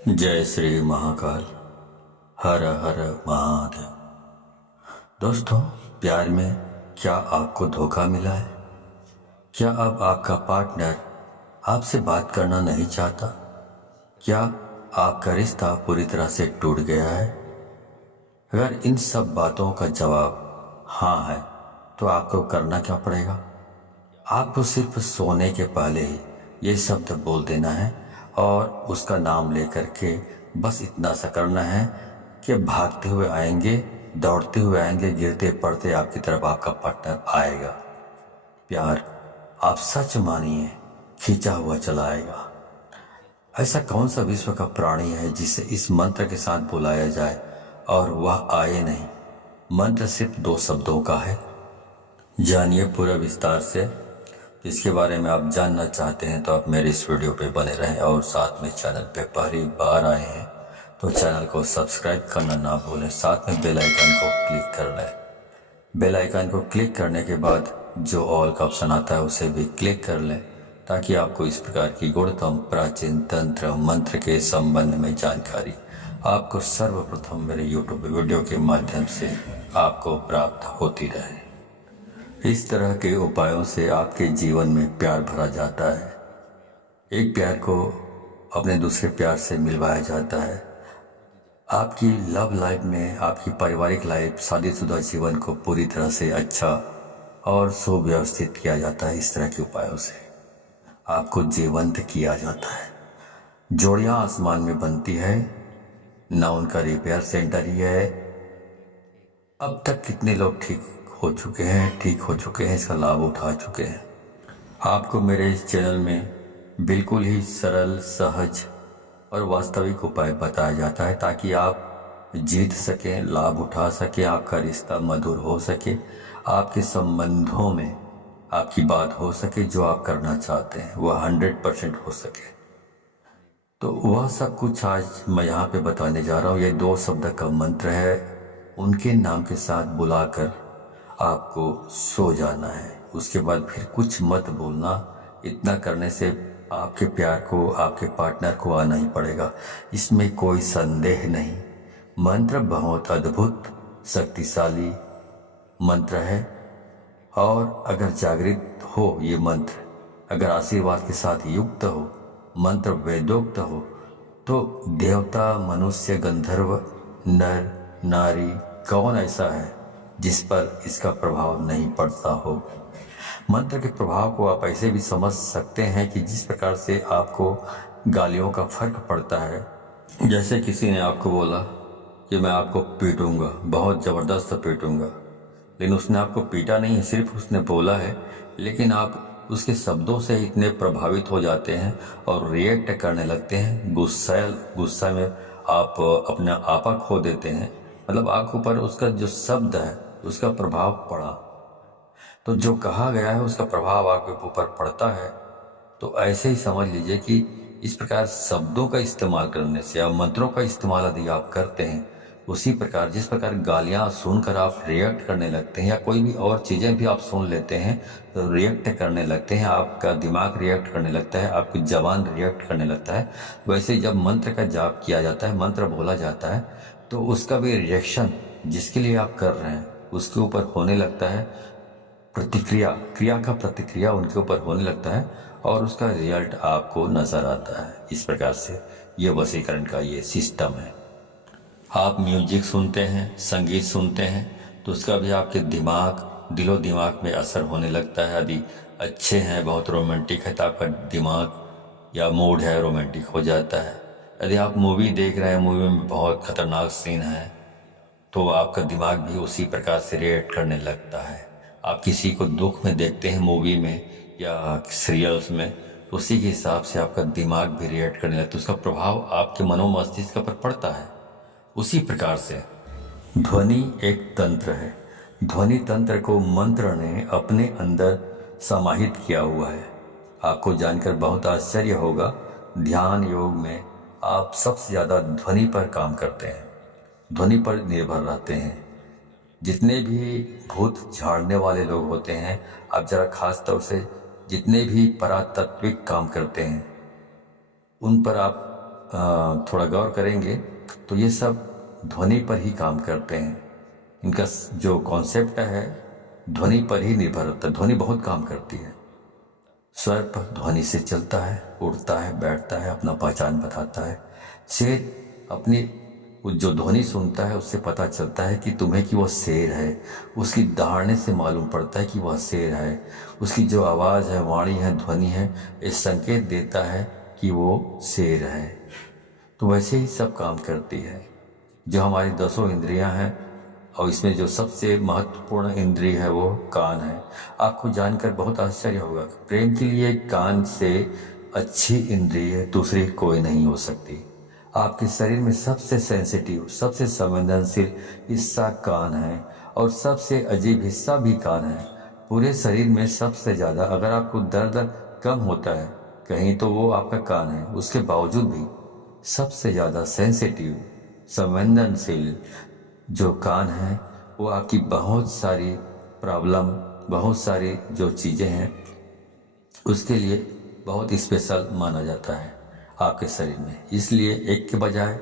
जय श्री महाकाल। हर हर महादेव। दोस्तों, प्यार में क्या आपको धोखा मिला है? क्या अब आपका पार्टनर आपसे बात करना नहीं चाहता? क्या आपका रिश्ता पूरी तरह से टूट गया है? अगर इन सब बातों का जवाब हाँ है तो आपको करना क्या पड़ेगा? आपको सिर्फ सोने के पहले ही ये शब्द बोल देना है और उसका नाम लेकर के बस इतना सा करना है कि भागते हुए आएंगे, दौड़ते हुए आएंगे, गिरते पड़ते आपकी तरफ आपका पार्टनर आएगा। प्यार आप सच मानिए खींचा हुआ चला आएगा। ऐसा कौन सा विश्व का प्राणी है जिसे इस मंत्र के साथ बुलाया जाए और वह आए नहीं? मंत्र सिर्फ 2 शब्दों का है। जानिए पूरा विस्तार से। इसके बारे में आप जानना चाहते हैं तो आप मेरे इस वीडियो पे बने रहें और साथ में चैनल पे पहली बार आए हैं तो चैनल को सब्सक्राइब करना ना भूलें, साथ में बेल आइकन को क्लिक कर लें। बेल आइकन को क्लिक करने के बाद जो ऑल का ऑप्शन आता है उसे भी क्लिक कर लें ताकि आपको इस प्रकार की गुणतम प्राचीन तंत्र मंत्र के संबंध में जानकारी आपको सर्वप्रथम मेरे यूट्यूब वीडियो के माध्यम से आपको प्राप्त होती रहे। इस तरह के उपायों से आपके जीवन में प्यार भरा जाता है। एक प्यार को अपने दूसरे प्यार से मिलवाया जाता है। आपकी लव लाइफ में, आपकी पारिवारिक लाइफ, शादीशुदा जीवन को पूरी तरह से अच्छा और सुव्यवस्थित किया जाता है। इस तरह के उपायों से आपको जीवंत किया जाता है। जोड़ियां आसमान में बनती है, ना उनका रिपेयर सेंटर ही है। अब तक कितने लोग ठीक हो चुके हैं, इसका लाभ उठा चुके हैं। आपको मेरे इस चैनल में बिल्कुल ही सरल, सहज और वास्तविक उपाय बताया जाता है ताकि आप जीत सकें, लाभ उठा सकें, आपका रिश्ता मधुर हो सके, आपके संबंधों में आपकी बात हो सके, जो आप करना चाहते हैं वह 100% हो सके। तो वह सब कुछ आज मैं यहाँ पे बताने जा रहा हूँ। ये 2 शब्द का मंत्र है। उनके नाम के साथ बुलाकर आपको सो जाना है। उसके बाद फिर कुछ मत बोलना। इतना करने से आपके प्यार को, आपके पार्टनर को आना ही पड़ेगा, इसमें कोई संदेह नहीं। मंत्र बहुत अद्भुत, शक्तिशाली मंत्र है और अगर जागृत हो ये मंत्र, अगर आशीर्वाद के साथ युक्त हो, मंत्र वेदोक्त हो, तो देवता, मनुष्य, गंधर्व, नर, नारी, कौन ऐसा है जिस पर इसका प्रभाव नहीं पड़ता हो। मंत्र के प्रभाव को आप ऐसे भी समझ सकते हैं कि जिस प्रकार से आपको गालियों का फर्क पड़ता है। जैसे किसी ने आपको बोला कि मैं आपको पीटूंगा, बहुत ज़बरदस्त पीटूंगा, लेकिन उसने आपको पीटा नहीं है, सिर्फ उसने बोला है, लेकिन आप उसके शब्दों से इतने प्रभावित हो जाते हैं और रिएक्ट करने लगते हैं। गुस्सा में आप अपना आपा खो देते हैं। मतलब आपके ऊपर उसका जो शब्द है उसका प्रभाव पड़ा, तो जो कहा गया है उसका प्रभाव आपके ऊपर पड़ता है। तो ऐसे ही समझ लीजिए कि इस प्रकार शब्दों का इस्तेमाल करने से या मंत्रों का इस्तेमाल यदि आप करते हैं, उसी प्रकार जिस प्रकार गालियां सुनकर आप रिएक्ट करने लगते हैं या कोई भी और चीज़ें भी आप सुन लेते हैं तो रिएक्ट करने लगते हैं, आपका दिमाग रिएक्ट करने लगता है, आपकी जबान रिएक्ट करने लगता है। वैसे जब मंत्र का जाप किया जाता है, मंत्र बोला जाता है, तो उसका भी रिएक्शन जिसके लिए आप कर रहे हैं उसके ऊपर होने लगता है। प्रतिक्रिया, क्रिया का प्रतिक्रिया उनके ऊपर होने लगता है और उसका रिजल्ट आपको नजर आता है। इस प्रकार से ये वशीकरण का ये सिस्टम है। आप म्यूजिक सुनते हैं, संगीत सुनते हैं, तो उसका भी आपके दिमाग, दिलो दिमाग में असर होने लगता है। यदि अच्छे हैं, बहुत रोमांटिक है, तो आपका दिमाग या मूड है रोमांटिक हो जाता है। यदि आप मूवी देख रहे हैं, मूवी में बहुत खतरनाक सीन है, तो आपका दिमाग भी उसी प्रकार से रिएक्ट करने लगता है। आप किसी को दुख में देखते हैं मूवी में या सीरियल्स में, तो उसी के हिसाब से आपका दिमाग भी रिएक्ट करने लगता है, उसका प्रभाव आपके मनोमस्तिष्क पर पड़ता है। उसी प्रकार से ध्वनि एक तंत्र है। ध्वनि तंत्र को मंत्र ने अपने अंदर समाहित किया हुआ है। आपको जानकर बहुत आश्चर्य होगा, ध्यान योग में आप सबसे ज़्यादा ध्वनि पर काम करते हैं, ध्वनि पर निर्भर रहते हैं। जितने भी भूत झाड़ने वाले लोग होते हैं, आप जरा खास तौर से जितने भी परातात्विक काम करते हैं उन पर आप थोड़ा गौर करेंगे तो ये सब ध्वनि पर ही काम करते हैं। इनका जो कॉन्सेप्ट है ध्वनि पर ही निर्भर होता है। ध्वनि बहुत काम करती है। स्वर पर ध्वनि से चलता है, उड़ता है, बैठता है, अपना पहचान बताता है। शेर अपनी जो ध्वनि सुनता है उससे पता चलता है कि तुम्हें कि वह शेर है। उसकी दहाड़ने से मालूम पड़ता है कि वह शेर है। उसकी जो आवाज़ है, वाणी है, ध्वनि है, ये संकेत देता है कि वो शेर है। तो वैसे ही सब काम करती है। जो हमारी 10 इंद्रियां हैं और इसमें जो सबसे महत्वपूर्ण इंद्रिय है वो कान है। आपको जानकर बहुत आश्चर्य होगा, प्रेम के लिए कान से अच्छी इंद्रिय दूसरी कोई नहीं हो सकती। आपके शरीर में सबसे सेंसिटिव, सबसे संवेदनशील हिस्सा कान है और सबसे अजीब हिस्सा भी कान है। पूरे शरीर में सबसे ज़्यादा अगर आपको दर्द कम होता है कहीं तो वो आपका कान है। उसके बावजूद भी सबसे ज़्यादा सेंसिटिव, संवेदनशील जो कान है वो आपकी बहुत सारी प्रॉब्लम, बहुत सारी जो चीज़ें हैं उसके लिए बहुत स्पेशल माना जाता है आपके शरीर में। इसलिए एक के बजाय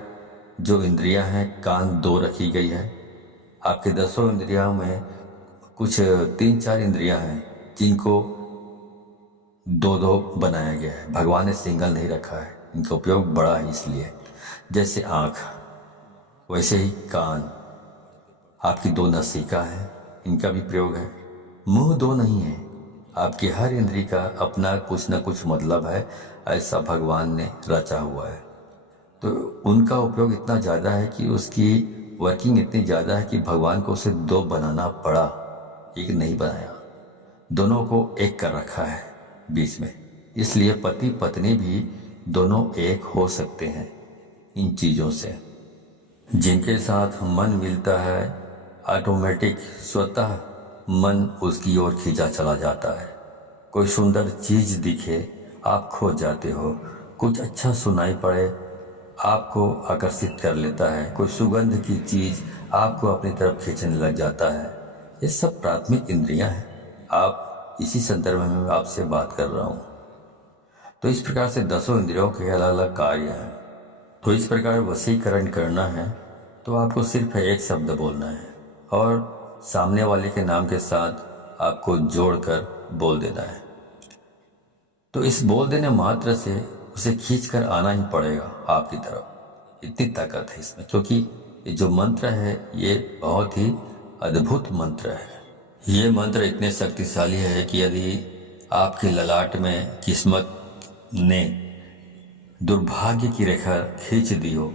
जो इंद्रियां हैं कान 2 रखी गई है। आपके 10 इंद्रियों में कुछ 3-4 इंद्रियां हैं जिनको 2-2 बनाया गया है। भगवान ने सिंगल नहीं रखा है, इनका उपयोग बड़ा है। इसलिए जैसे आँख वैसे ही कान, आपकी 2 नासिका है, इनका भी प्रयोग है। मुंह 2 नहीं है। आपकी हर इंद्री का अपना कुछ न कुछ मतलब है, ऐसा भगवान ने रचा हुआ है। तो उनका उपयोग इतना ज़्यादा है कि उसकी वर्किंग इतनी ज़्यादा है कि भगवान को उसे 2 बनाना पड़ा, एक नहीं बनाया। दोनों को एक कर रखा है बीच में। इसलिए पति पत्नी भी दोनों एक हो सकते हैं इन चीज़ों से। जिनके साथ मन मिलता है ऑटोमेटिक स्वतः मन उसकी ओर खींचा चला जाता है। कोई सुंदर चीज़ दिखे आप खो जाते हो। कुछ अच्छा सुनाई पड़े आपको आकर्षित कर लेता है। कोई सुगंध की चीज़ आपको अपनी तरफ खींचने लग जाता है। ये सब प्राथमिक इंद्रियां हैं। आप इसी संदर्भ में मैं आपसे बात कर रहा हूँ। तो इस प्रकार से 10 इंद्रियों के अलग अलग कार्य हैं। तो इस प्रकार वशीकरण करना है तो आपको सिर्फ एक शब्द बोलना है और सामने वाले के नाम के साथ आपको जोड़कर बोल देना है। तो इस बोल देने मात्र से उसे खींचकर आना ही पड़ेगा आपकी तरफ। इतनी ताकत है इसमें, क्योंकि ये जो मंत्र है ये बहुत ही अद्भुत मंत्र है। ये मंत्र इतने शक्तिशाली है कि यदि आपके ललाट में किस्मत ने दुर्भाग्य की रेखा खींच दी हो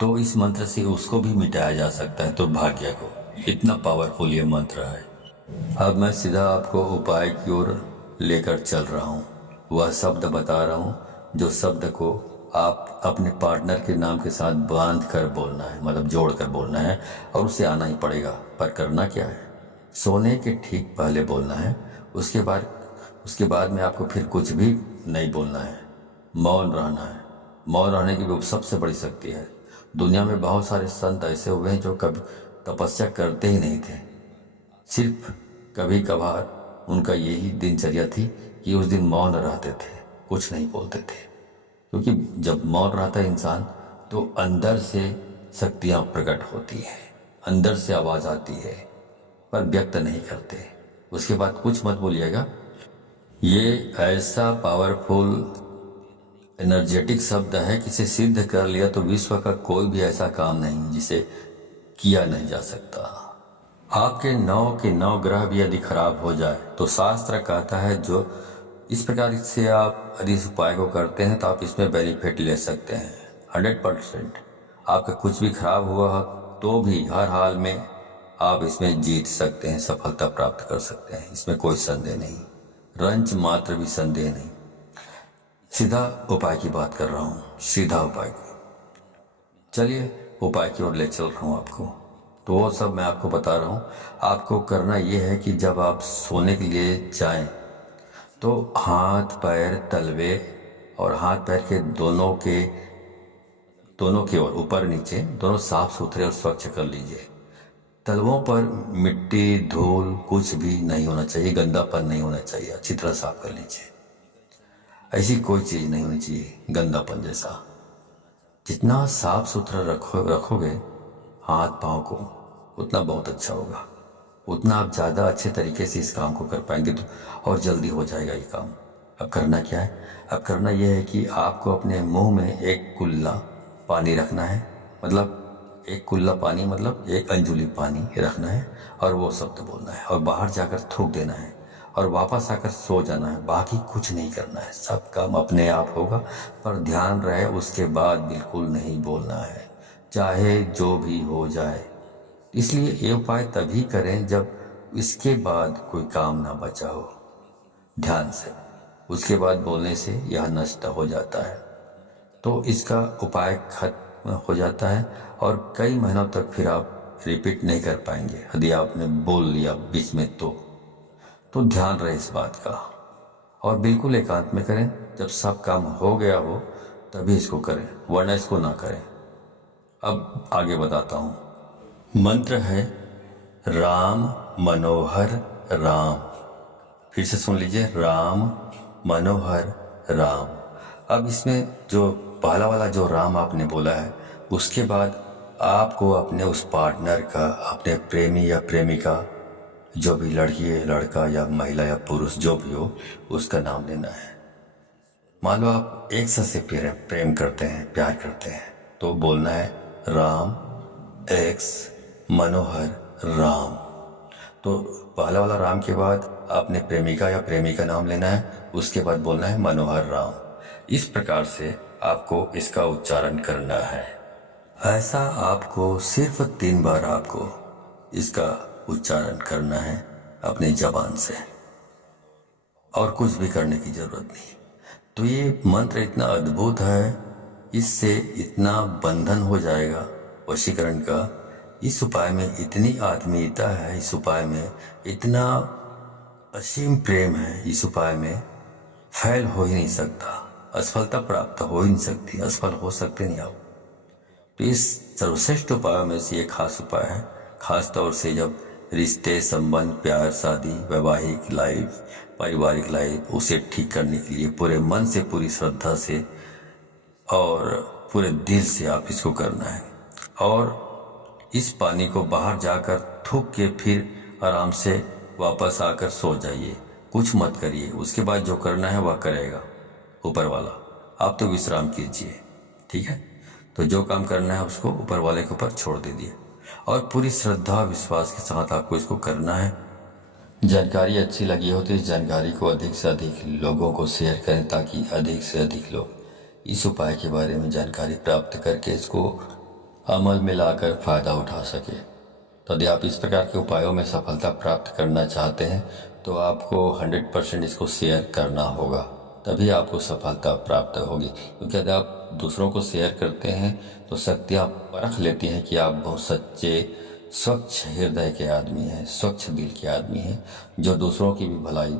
तो इस मंत्र से उसको भी मिटाया जा सकता है, दुर्भाग्य को। इतना पावरफुल ये मंत्र है। अब मैं सीधा आपको उपाय की ओर लेकर चल रहा हूँ। वह शब्द बता रहा हूँ जो शब्द को आप अपने पार्टनर के नाम के साथ बांध कर बोलना है, मतलब जोड़ कर बोलना है और उसे आना ही पड़ेगा। पर करना क्या है, सोने के ठीक पहले बोलना है। उसके बाद में आपको फिर कुछ भी नहीं बोलना है, मौन रहना है। मौन रहने की भी सबसे बड़ी शक्ति है। दुनिया में बहुत सारे संत ऐसे हुए हैं जो कभी तपस्या करते ही नहीं थे। सिर्फ कभी कभार उनका यही दिनचर्या थी कि उस दिन मौन रहते थे, कुछ नहीं बोलते थे। क्योंकि जब मौन रहता है इंसान तो अंदर से शक्तियाँ प्रकट होती हैं, अंदर से आवाज़ आती है, पर व्यक्त नहीं करते। उसके बाद कुछ मत बोलिएगा। ये ऐसा पावरफुल एनर्जेटिक शब्द है कि इसे सिद्ध कर लिया तो विश्व का कोई भी ऐसा काम नहीं जिसे किया नहीं जा सकता। आपके 9 के 9 ग्रह भी यदि खराब हो जाए तो शास्त्र कहता है जो इस प्रकार से आप यदि इस उपाय को करते हैं तो आप इसमें बेनिफिट ले सकते हैं 100%। आपका कुछ भी खराब हुआ तो भी हर हाल में आप इसमें जीत सकते हैं, सफलता प्राप्त कर सकते हैं। इसमें कोई संदेह नहीं, रंच मात्र भी संदेह नहीं। सीधा उपाय की बात कर रहा हूँ, सीधा उपाय की। चलिए उपाय की ओर ले चल रहा हूँ आपको। तो वो सब मैं आपको बता रहा हूँ। आपको करना ये है कि जब आप सोने के लिए जाएं तो हाथ पैर तलवे और हाथ पैर के दोनों के ओर ऊपर नीचे दोनों साफ सुथरे और स्वच्छ कर लीजिए। तलवों पर मिट्टी धूल कुछ भी नहीं होना चाहिए, गंदापन नहीं होना चाहिए। अच्छी तरह साफ कर लीजिए। ऐसी कोई चीज़ नहीं होनी चाहिए गंदापन जैसा। जितना साफ सुथरा रखोगे हाथ पाँव को, उतना बहुत अच्छा होगा, उतना आप ज़्यादा अच्छे तरीके से इस काम को कर पाएंगे तो और जल्दी हो जाएगा ये काम। अब करना क्या है? अब करना यह है कि आपको अपने मुंह में एक कुल्ला पानी रखना है, मतलब एक कुल्ला पानी मतलब एक अंजुली पानी रखना है और वो शब्द बोलना है और बाहर जाकर थूक देना है और वापस आकर सो जाना है। बाकी कुछ नहीं करना है, सब काम अपने आप होगा। पर ध्यान रहे उसके बाद बिल्कुल नहीं बोलना है, चाहे जो भी हो जाए। इसलिए ये उपाय तभी करें जब इसके बाद कोई काम ना बचा हो। ध्यान से उसके बाद बोलने से यह नष्ट हो जाता है, तो इसका उपाय खत्म हो जाता है और कई महीनों तक फिर आप रिपीट नहीं कर पाएंगे यदि आपने बोल लिया बीच में तो ध्यान रहे इस बात का। और बिल्कुल एकांत में करें, जब सब काम हो गया हो तभी इसको करें, वरना इसको ना करें। अब आगे बताता हूँ। मंत्र है राम मनोहर राम। फिर से सुन लीजिए, राम मनोहर राम। अब इसमें जो पहला वाला जो राम आपने बोला है, उसके बाद आपको अपने उस पार्टनर का, अपने प्रेमी या प्रेमिका, जो भी लड़की है, लड़का या महिला या पुरुष जो भी हो, उसका नाम लेना है। मान लो आप एक से प्रेम करते हैं, प्यार करते हैं, तो बोलना है राम एक्स मनोहर राम। तो पहला वाला राम के बाद आपने प्रेमिका या प्रेमी का नाम लेना है, उसके बाद बोलना है मनोहर राम। इस प्रकार से आपको इसका उच्चारण करना है। ऐसा आपको सिर्फ 3 बार आपको इसका उच्चारण करना है अपनी जबान से, और कुछ भी करने की जरूरत नहीं। तो ये मंत्र इतना अद्भुत है, इससे इतना बंधन हो जाएगा वशीकरण का। इस उपाय में इतनी आत्मीयता है, इस उपाय में इतना असीम प्रेम है, इस उपाय में फैल हो ही नहीं सकता, असफलता प्राप्त हो ही नहीं सकती, असफल हो सकते नहीं आप। तो इस सर्वश्रेष्ठ उपायों में से ये खास उपाय है, खास तौर से जब रिश्ते, संबंध, प्यार, शादी, वैवाहिक लाइफ, पारिवारिक लाइफ, उसे ठीक करने के लिए पूरे मन से, पूरी श्रद्धा से और पूरे दिल से आप इसको करना है। और इस पानी को बाहर जाकर थूक के फिर आराम से वापस आकर सो जाइए, कुछ मत करिए। उसके बाद जो करना है वह करेगा ऊपर वाला, आप तो विश्राम कीजिए, ठीक है। तो जो काम करना है उसको ऊपर वाले के ऊपर छोड़ दीजिए और पूरी श्रद्धा विश्वास के साथ आपको इसको करना है। जानकारी अच्छी लगी हो तो इस जानकारी को अधिक से अधिक लोगों को शेयर करें, ताकि अधिक से अधिक लोग इस उपाय के बारे में जानकारी प्राप्त करके इसको अमल में लाकर फायदा उठा सके। तो यदि आप इस प्रकार के उपायों में सफलता प्राप्त करना चाहते हैं तो आपको 100% इसको शेयर करना होगा, तभी आपको सफलता प्राप्त होगी। क्योंकि यदि आप दूसरों को शेयर करते हैं तो शक्तियाँ परख लेती हैं कि आप बहुत सच्चे, स्वच्छ हृदय के आदमी हैं, स्वच्छ दिल के आदमी हैं, जो दूसरों की भी भलाई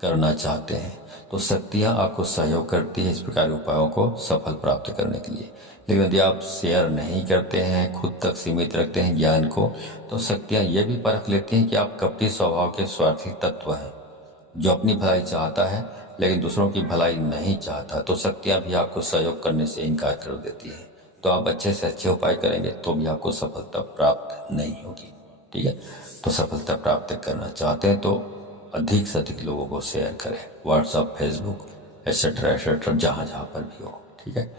करना चाहते हैं। तो शक्तियाँ आपको सहयोग करती है इस प्रकार के उपायों को सफल प्राप्त करने के लिए। लेकिन यदि आप शेयर नहीं करते हैं, खुद तक सीमित रखते हैं ज्ञान को, तो शक्तियाँ ये भी परख लेती हैं कि आप कपटी स्वभाव के स्वार्थी तत्व हैं, जो अपनी भलाई चाहता है लेकिन दूसरों की भलाई नहीं चाहता। तो शक्तियाँ भी आपको सहयोग करने से इनकार कर देती है। तो आप अच्छे से अच्छे उपाय करेंगे तो भी आपको सफलता प्राप्त नहीं होगी, ठीक है। तो सफलता प्राप्त करना चाहते हैं तो अधिक से अधिक लोगों को शेयर करें, व्हाट्सएप, फेसबुक, एट्सेट्रा एट्सेट्रा, जहाँ जहाँ पर भी हो, ठीक है।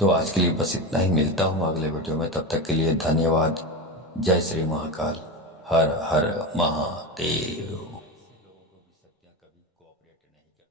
तो आज के लिए बस इतना ही, मिलता हूँ अगले वीडियो में, तब तक के लिए धन्यवाद। जय श्री महाकाल, हर हर महादेव।